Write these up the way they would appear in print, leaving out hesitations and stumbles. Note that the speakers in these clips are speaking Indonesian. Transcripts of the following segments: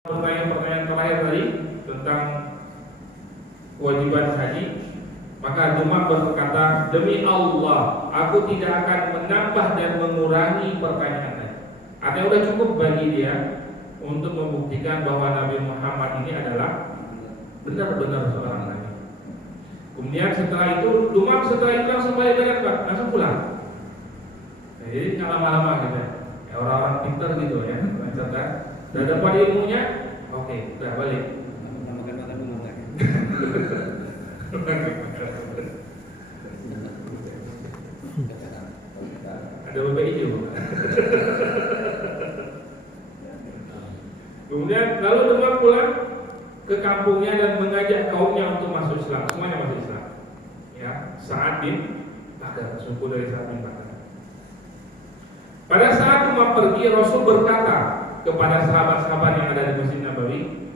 pertanyaan terakhir tadi tentang kewajiban haji, maka Dumam berkata, demi Allah, aku tidak akan menambah dan mengurangi pertanyaan tadi. Artinya sudah cukup bagi dia untuk membuktikan bahwa Nabi Muhammad ini adalah benar-benar seorang nabi. Kemudian setelah itu, Dumam setelah itu langsung balik dari Mekah, langsung pulang. Nah, jadi nggak lama-lama gitu ya. Orang-orang pintar gitu ya, cerdas. Sudah dapat ilmunya, oke, udah balik. Ada bebek hijau. Kemudian lalu Dumam pulang ke kampungnya dan mengajak kaumnya untuk masuk Islam. Semuanya masuk Islam. Ya, Sa'ad bin Bakar, suku dari Sa'ad bin Bakar. Pada saat Dumam pergi, Rasul berkata kepada sahabat-sahabat yang ada di Masjid Nabawi,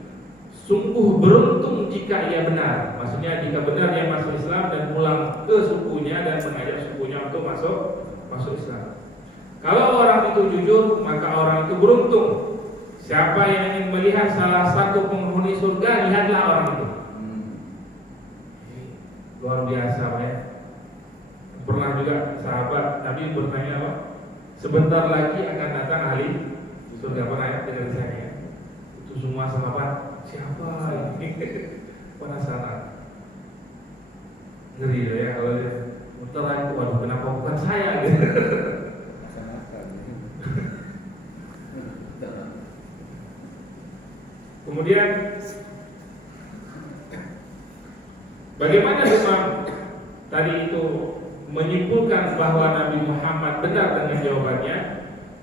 sungguh beruntung jika ia benar. Maksudnya jika benar dia masuk Islam dan pulang ke sukunya dan mengajak sukunya untuk masuk Islam. Kalau orang itu jujur, maka orang itu beruntung. Siapa yang ingin melihat salah satu penghuni surga, lihatlah orang itu. Luar biasa ya. Pernah juga sahabat Nabi bertanya apa? Sebentar lagi akan datang ahli surga, pernah ya dengar saya ya? Itu semua sahabat, siapa ini? Penasaran. Ngeri ya kalau dia bentar lagi, waduh kenapa bukan saya gitu. Kemudian bagaimana Dumam tadi itu menyimpulkan bahwa Nabi Muhammad benar dengan jawabannya?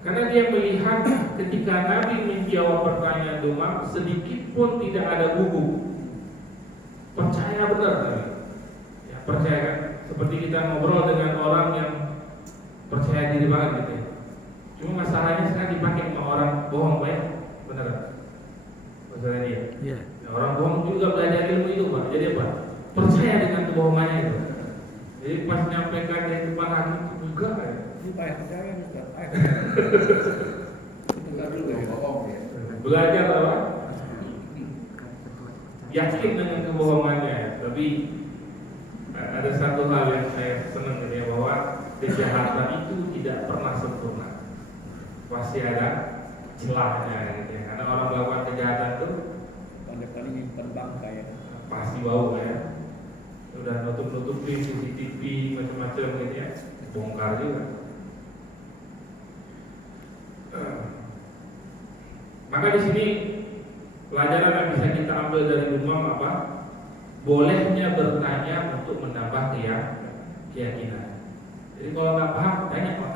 Karena dia melihat ketika Nabi menjawab pertanyaan Dumam, sedikit pun tidak ada gugup. Percaya benar Nabi. Ya, percaya kan? Seperti kita ngobrol dengan orang yang percaya diri banget gitu ya. Cuma masalahnya sekarang dipakai sama orang bohong banyak, benar? Masalah dia. Yeah. Orang bohong juga belajar ilmu itu Pak. Jadi apa? Percaya dengan kebohongannya itu. Jadi pas menyampaikan di depan hakim itu juga ya. Percaya juga. Belajar apa? Yakin dengan kebohongannya. Tapi ada satu hal yang saya senang ini bahwa kejahatan itu tidak pernah sempurna. Pasti ada celahnya gitu ya. Karena orang melakukan kejahatan itu paling nyimpen bangka ya. Pasti bau ya. Udah nutup-nutupin CCTV macam-macam gitu ya. Bongkar juga. Maka di sini pelajaran yang bisa kita ambil dari Dumam apa? Bolehnya bertanya untuk menambah keyakinan. Jadi kalau nggak paham, tanya Pak.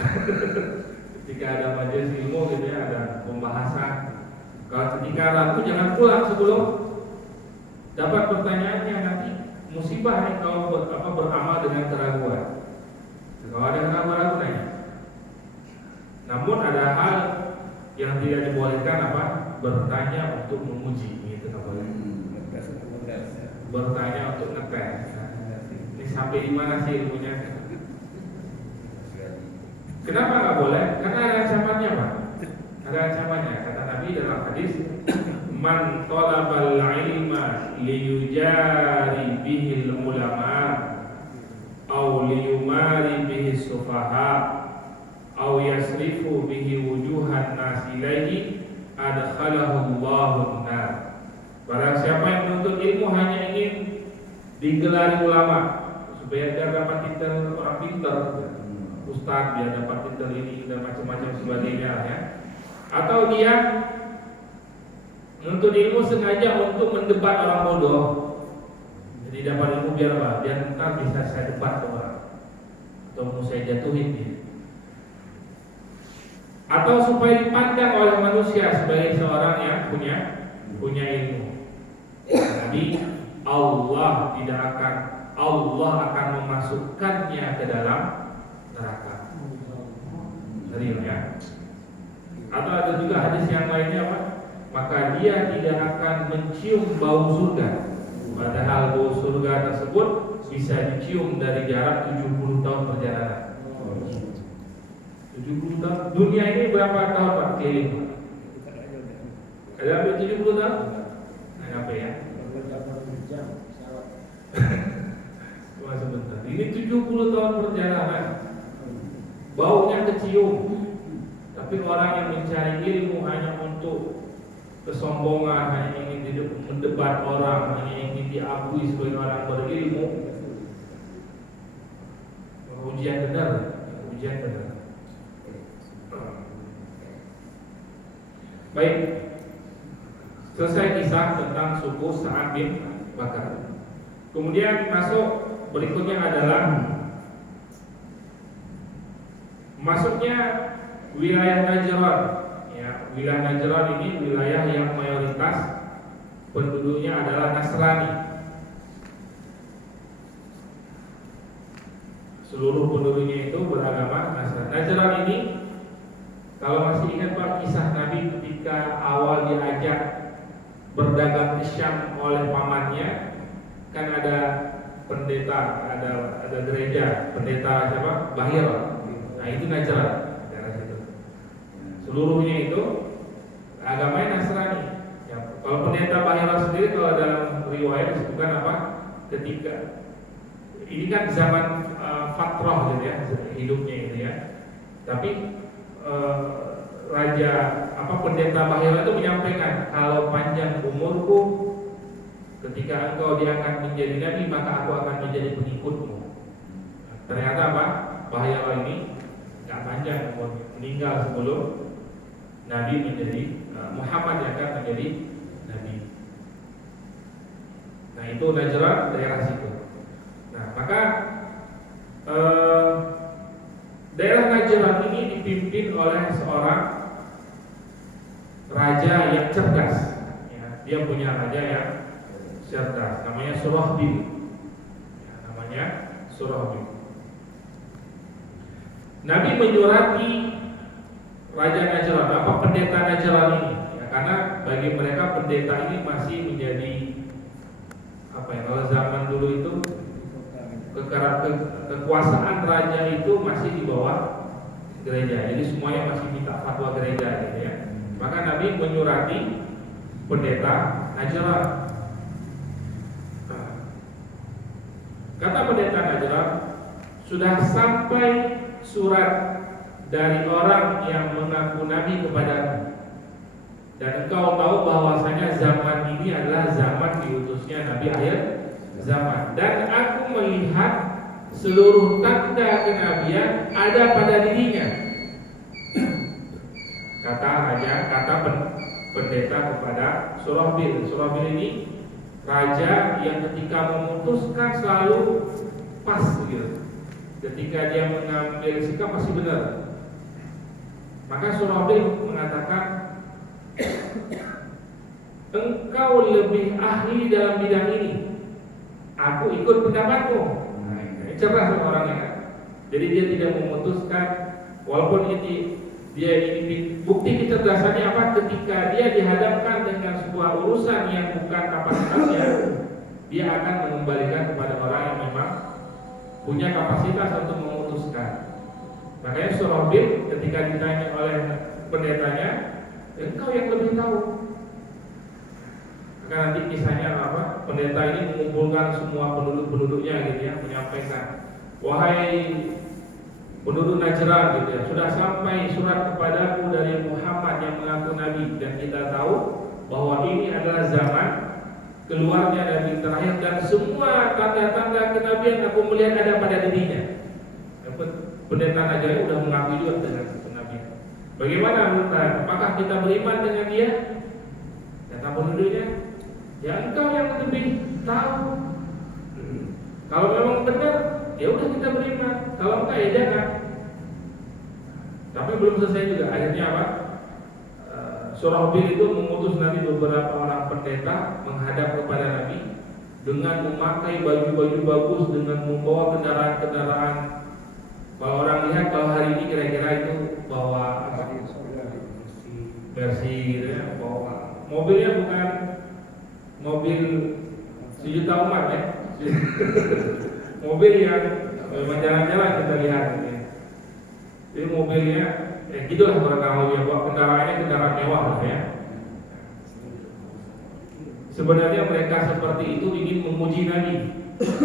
Ketika ada majelis ilmu gitu ya, ada pembahasan. Kalau ketika ragu jangan pulang sebelum dapat pertanyaannya, nanti musibah nih kalau beramal dengan keraguan. Kalau ada keraguan tanya. Namun ada hal yang tidak dibolehkan apa? Bertanya untuk memuji, itu tak boleh. Bertanya untuk ngetes. Ini sampai di mana sih ilmunya? Kenapa nggak boleh? Karena ada ancamannya Pak. Ada ancamannya. Kata Nabi dalam hadis, man talabal ilma liyujari bihil ulama aw liyumari bihi sufaha aw yasrifu bihi wujuhan nas ilaihi adkhalahu Allahu nar. Barang siapa yang menuntut ilmu hanya ingin digelari ulama supaya dia dapat titel orang pintar, ustaz dia dapat titel ini dan macam-macam sebagainya ya. Atau dia menuntut ilmu sengaja untuk mendebat orang bodoh. Jadi dapat ilmu biar apa? Biar ntar bisa saya debat ke orang atau mau saya jatuhin dia. Atau supaya dipandang oleh manusia sebagai seorang yang punya ilmu. Jadi Allah akan memasukkannya ke dalam neraka. Serius ya. Atau ada juga hadis yang lainnya apa? Maka dia tidak akan mencium bau surga. Padahal bau surga tersebut bisa dicium dari jarak 70 tahun perjalanan. 70 tahun. Dunia ini berapa tahun Pak keliling? Ada sampai 70 tahun? Naik apa ya? Berjam-jam pesawat. Cuma sebentar. Ini 70 tahun perjalanan. Baunya kecium. Tapi orang yang mencari ilmu hanya untuk kesombongan, hanya ingin mendebat orang, hanya ingin diakui sebagai orang berilmu, ujian benar. Baik, selesai kisah tentang suku Sa'ad bin Bakar. Kemudian masuk berikutnya adalah masuknya wilayah Najran. Ya, wilayah Najran ini wilayah yang mayoritas penduduknya adalah Nasrani. Seluruh penduduknya itu beragama Nasrani. Najran ini, kalau masih ingat Pak kisah Nabi ketika awal diajak berdagang ke Syam oleh pamannya, kan ada pendeta, ada gereja, pendeta siapa? Bahir. Nah itu Najran, daerah situ. Seluruhnya itu agamanya Nasrani. Ya, kalau pendeta Bahir sendiri, kalau dalam riwayat disebutkan apa? Ketika ini kan zaman fatrah gitu ya, hidupnya itu ya. Tapi raja pendeta Bahira itu menyampaikan, kalau panjang umurku, ketika engkau diangkat menjadi nabi, maka aku akan menjadi pengikutmu. Ternyata apa? Bahira ini nggak panjang umurnya, meninggal sebelum nabi menjadi Muhammad yang akan menjadi nabi. Nah itu Najran, daerah situ. Nah maka daerah Najran ini dipimpin oleh seorang raja yang cerdas. Ya, dia punya raja yang cerdas, namanya Surahbil. Ya, namanya Surahbil. Nabi menyurati raja Najran, pendeta Najran ini, ya, karena bagi mereka pendeta ini masih menjadi kalau zaman dulu itu kekuasaan raja itu masih di bawah gereja, jadi semuanya masih minta fatwa gereja gitu ya. Maka Nabi menyurati pendeta Najran. Kata pendeta Najran, sudah sampai surat dari orang yang mengaku Nabi kepadamu, dan engkau tahu bahwasanya zaman ini adalah zaman diutusnya Nabi akhir zaman, dan aku melihat seluruh tanda kenabian ada pada dirinya. Kata pendeta kepada Surahbil. Surahbil ini raja yang ketika memutuskan selalu pas gitu. Ketika dia mengambil sikap pasti benar. Maka Surahbil mengatakan, engkau lebih ahli dalam bidang ini, aku ikut pendapatmu. Cerdas orangnya kan. Jadi dia tidak memutuskan, walaupun dia ini bukti kecerdasannya apa? Ketika dia dihadapkan dengan sebuah urusan yang bukan kapasitasnya, dia akan mengembalikan kepada orang yang memang punya kapasitas untuk memutuskan. Makanya Surahbil ketika ditanya oleh pendetanya, engkau yang lebih tahu. Maka nanti kisahnya apa? Pendeta ini mengumpulkan semua penduduk-penduduknya gitu ya, menyampaikan, wahai penduduk Najran gitu ya, sudah sampai surat kepadaku dari Muhammad yang mengaku Nabi, dan kita tahu bahwa ini adalah zaman keluarnya Nabi terakhir, dan semua tanda-tanda kenabian aku melihat ada pada dirinya. Pendeta Najran sudah mengaku juga dengan kenabian. Bagaimana menurut kalian? Apakah kita beriman dengan dia? Kata penduduknya, ya engkau yang lebih tahu. Kalau memang benar, ya udah kita beriman. Kalau enggak ya jangan. Tapi belum selesai juga. Akhirnya apa? Surahbil itu mengutus Nabi beberapa orang pendeta menghadap kepada Nabi dengan memakai baju-baju bagus, dengan membawa kendaraan-kendaraan. Kalau orang lihat, kalau hari ini kira-kira itu bawa apa? Versi gitu ya, bawa mobilnya bukan mobil sejuta umat ya. Mobil yang jalan-jalan kita lihat gitu ya. Jadi mobilnya gitulah kurang lebih, bawa kendaraannya kendaraan mewah lah ya. Sebenarnya mereka seperti itu ingin menguji Nabi.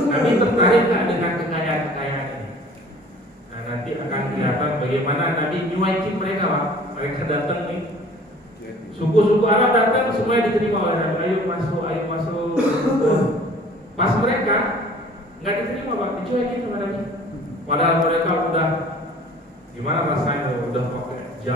Nabi tertarik nggak dengan kekayaan-kekayaan ini? Nah, nanti akan kelihatan bagaimana Nabi nyuaikin mereka, Pak. Mereka datang nih, suku-suku Arab datang, semuanya diterima oleh Nabi. Ayo masuk, ayo masuk. Pas mereka nggak diterima, Pak, dicuekin sama Nabi. Padahal mereka udah gimana rasanya, udah